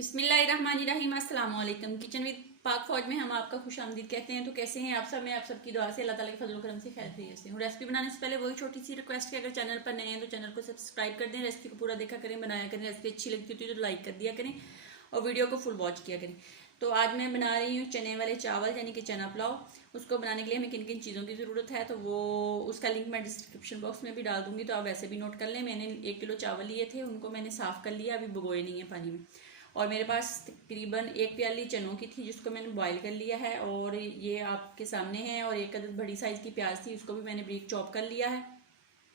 बिस्मिल्लाहिर्रहमानिर्रहीम अस्सलाम वालेकुम। किचन विद पाक फौज में हम आपका खुश आमदीद कहते हैं। तो कैसे हैं आप सब? मैं आप सबकी दुआ से अल्लाह ताला के फजल करम से खैर खैरियत से हूँ। रेसिपी बनाने से पहले वही छोटी सी रिक्वेस्ट है, अगर चैनल पर नए हैं तो चैनल को सब्सक्राइब कर दें, रेसिपी को पूरा देखा करें, बनाया करें। रेसिपी अच्छी लगती होती है तो लाइक कर दिया करें और वीडियो को फुल वॉच किया करें। तो आज मैं बना रही हूँ चने वाले चावल यानी कि चना पुलाव। उसको बनाने के लिए हमें किन किन चीज़ों की ज़रूरत है तो वो उसका लिंक मैं डिस्क्रिप्शन बॉक्स में भी डाल दूंगी, तो आप वैसे भी नोट कर लें। मैंने 1 किलो चावल लिए थे, उनको मैंने साफ़ कर लिया, अभी भिगोए नहीं है पानी में। और मेरे पास तकरीबन 1 प्याली चनों की थी जिसको मैंने बॉईल कर लिया है और ये आपके सामने है। और 1 अदद बड़ी साइज़ की प्याज थी, उसको भी मैंने ब्रीक चॉप कर लिया है।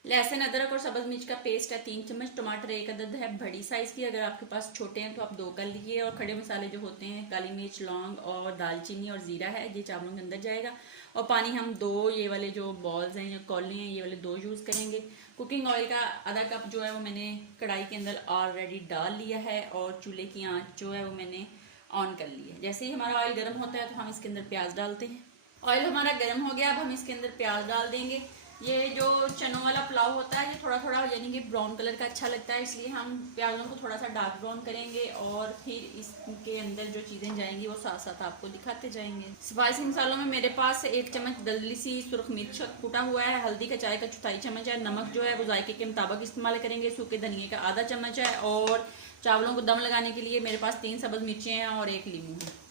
लहसुन अदरक और सब्ज मिर्च का पेस्ट है 3 चम्मच। टमाटर 1 अदद है बड़ी साइज़ की, अगर आपके पास छोटे हैं तो आप 2 कर लीजिए। और खड़े मसाले जो होते हैं काली मिर्च, लौंग और दालचीनी और ज़ीरा है, ये चावलों के अंदर जाएगा। और पानी हम 2 ये वाले जो बॉल्स हैं, जो कौले हैं, ये वाले 2 यूज़ करेंगे। कुकिंग ऑयल का आधा कप जो है वो मैंने कढ़ाई के अंदर ऑलरेडी डाल लिया है और चूल्हे की आँच जो है वो मैंने ऑन कर ली है। जैसे ही हमारा ऑयल गर्म होता है तो हम इसके अंदर प्याज डालते हैं। ऑयल हमारा गर्म हो गया, अब हम इसके अंदर प्याज डाल देंगे। ये जो चनों वाला पुलाव होता है ये थोड़ा थोड़ा यानी कि ब्राउन कलर का अच्छा लगता है, इसलिए हम प्याजों को थोड़ा सा डार्क ब्राउन करेंगे और फिर इसके अंदर जो चीज़ें जाएंगी वो साथ साथ आपको दिखाते जाएंगे। स्पाइसी मसालों में मेरे पास 1 चम्मच दलदली सी सुरख मिर्च कूटा हुआ है, हल्दी का चाय का 1/4 चम्मच है, नमक जो है वो जायके के मुताबिक इस्तेमाल करेंगे, सूखे धनिए का आधा चम्मच है। और चावलों को दम लगाने के लिए मेरे पास 3 सब्ज मिर्चें हैं और 1 नींबू है।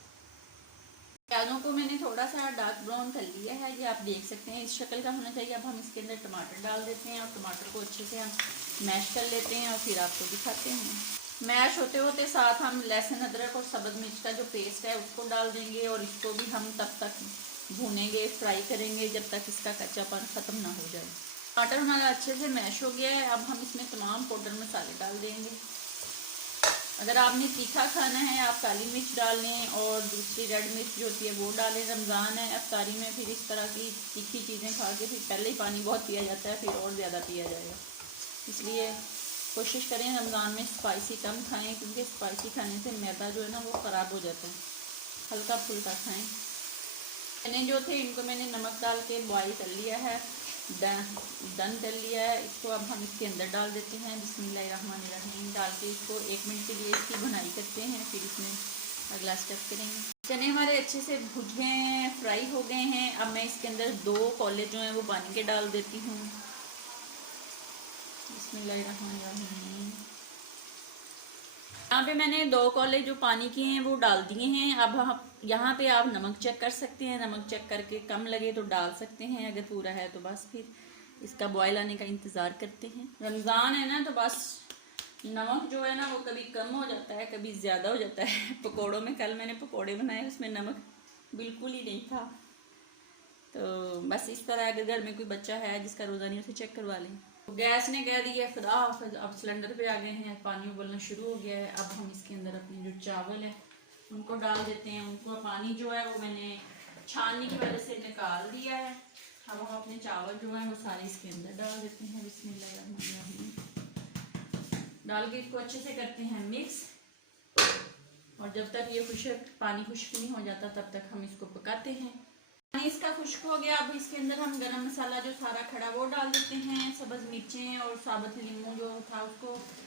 प्याजों को मैंने थोड़ा सा डार्क ब्राउन कर लिया है, ये आप देख सकते हैं इस शक्ल का होना चाहिए। अब हम इसके अंदर टमाटर डाल देते हैं और टमाटर को अच्छे से हम मैश कर लेते हैं और फिर आपको दिखाते हैं। मैश होते होते साथ हम लहसुन अदरक और सब्ज मिर्च का जो पेस्ट है उसको डाल देंगे और इसको भी हम तब तक भूनेंगे, फ्राई करेंगे जब तक इसका कच्चापन ख़त्म ना हो जाए। टमाटर हमारा अच्छे से मैश हो गया है, अब हम इसमें तमाम पाउडर मसाले डाल देंगे। अगर आपने तीखा खाना है आप काली मिर्च डाल लें और दूसरी रेड मिर्च जो होती है वो डालें। रमज़ान है, अफ्तारी में फिर इस तरह की तीखी चीज़ें खा के फिर पहले ही पानी बहुत पिया जाता है, फिर और ज़्यादा पिया जाएगा। इसलिए कोशिश करें रमज़ान में स्पाइसी कम खाएं, क्योंकि स्पाइसी खाने से मैदा जो है ना वो ख़राब हो जाता है। हल्का फुल्का खाएँ। चने जो थे इनको मैंने नमक डाल के बॉयल कर लिया है, डन कर लिया है। इसको अब हम इसके अंदर डाल देते हैं। बिस्मिल्लाहिर्रहमानिर्रहीम डाल के इसको 1 मिनट के लिए इसकी भुनाई करते हैं, फिर इसमें अगला स्टेप करेंगे। चने हमारे अच्छे से भुज गए हैं, फ्राई हो गए हैं। अब मैं इसके अंदर 2 कौले जो हैं वो पानी के डाल देती हूँ। बिस्मिल्लाहिर्रहमानिर्रहीम। यहाँ पे मैंने 2 कौले जो पानी के हैं वो डाल दिए हैं। अब हम यहाँ पे आप नमक चेक कर सकते हैं, नमक चेक करके कम लगे तो डाल सकते हैं, अगर पूरा है तो बस फिर इसका बॉयल आने का इंतज़ार करते हैं। रमज़ान है ना तो बस नमक जो है ना वो कभी कम हो जाता है कभी ज़्यादा हो जाता है। पकोड़ों में कल मैंने पकोड़े बनाए, उसमें नमक बिल्कुल ही नहीं था। तो बस इस तरह अगर घर में कोई बच्चा है जिसका रोज़ा नहीं, उसे चेक करवा लें। गैस ने कह दिया खुदा हाफिज़, अब सिलेंडर पे आ गए हैं, पानी उबलना शुरू हो गया है। अब हम इसके अंदर अपने जो चावल है उनको डाल देते हैं। उनको पानी जो है वो मैंने छाननी की वजह से निकाल दिया है। अब हम अपने चावल जो है वो सारे इसके अंदर डाल देते हैं। बिस्मिल्लाहिर्रहमानिर्रहीम डाल के इसको अच्छे से करते हैं मिक्स। और जब तक ये पानी खुश्क नहीं हो जाता तब तक हम इसको पकाते हैं। पानी इसका खुश्क हो गया, अब इसके अंदर हम गरम मसाला जो सारा खड़ा वो डाल देते हैं। सब्ज मिर्चें और साबुत नींबू जो था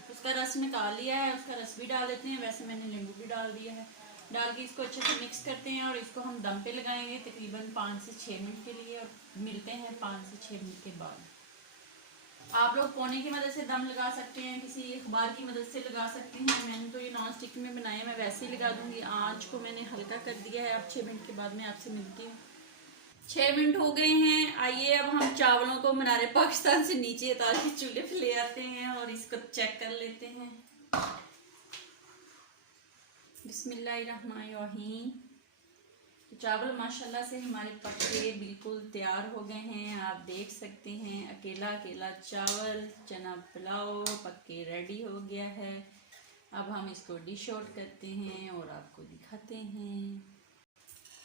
उसका रस निकाल लिया है, उसका रस भी डाल देते हैं। वैसे मैंने नींबू भी डाल दिया है। डाल के इसको अच्छे से मिक्स करते हैं और इसको हम दम पे लगाएंगे तकरीबन 5 से 6 मिनट के लिए। और मिलते हैं 5 से 6 मिनट के बाद। आप लोग पोने की मदद से दम लगा सकते हैं, किसी अखबार की मदद से लगा सकते हैं। मैंने तो ये नॉन स्टिक में बनाया, मैं वैसे ही लगा दूंगी। आँच को मैंने हल्का कर दिया है। अब 6 मिनट के बाद मैं आपसे मिलती हूँ। 6 मिनट हो गए हैं। आइए अब हम चावलों को मनारे पाकिस्तान से नीचे उतार के चूल्हे पे ले आते हैं और इसको चेक कर लेते हैं। बिस्मिल्लाहिर्रहमानिर्रहीम। तो चावल माशाल्लाह से हमारे पक्के बिल्कुल तैयार हो गए हैं, आप देख सकते हैं। अकेला अकेला चावल चना पुलाव पक्के रेडी हो गया है। अब हम इसको डिश आउट करते हैं और आपको दिखाते हैं।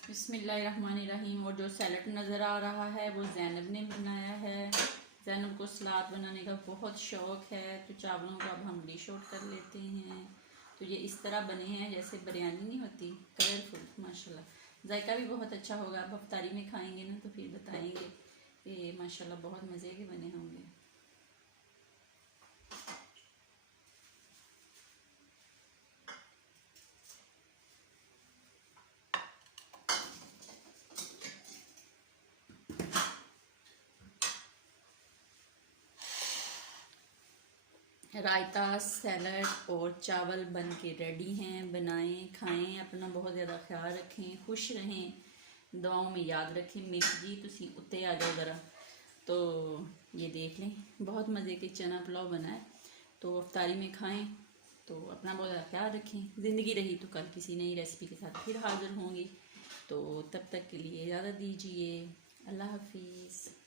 बिस्मिल्लाहिर्रहमानिर्रहीम। और जो सैलड नज़र आ रहा है वो जैनब ने बनाया है। जैनब को सलाद बनाने का बहुत शौक़ है। तो चावलों को अब हम डिश आउट कर लेते हैं। तो ये इस तरह बने हैं जैसे बिरयानी नहीं होती, कलरफुल माशाल्लाह। जायका भी बहुत अच्छा होगा। अब अफ्तारी में खाएंगे ना तो फिर बताएंगे कि माशाल्लाह बहुत मज़े के बने होंगे। रायता, सैलड और चावल बन के रेडी हैं। बनाएं, खाएं, अपना बहुत ज़्यादा ख्याल रखें, खुश रहें, दुआओं में याद रखें। मिस जी तुसी उत्ते आ जाओ ज़रा, तो ये देख लें, बहुत मज़े के चना पुलाव बना है, तो अफ्तारी में खाएं। तो अपना बहुत ज़्यादा ख्याल रखें। ज़िंदगी रही तो कल किसी नई रेसिपी के साथ फिर हाज़िर होंगी, तो तब तक के लिए इजाज़त दीजिए। अल्लाह हाफिज़।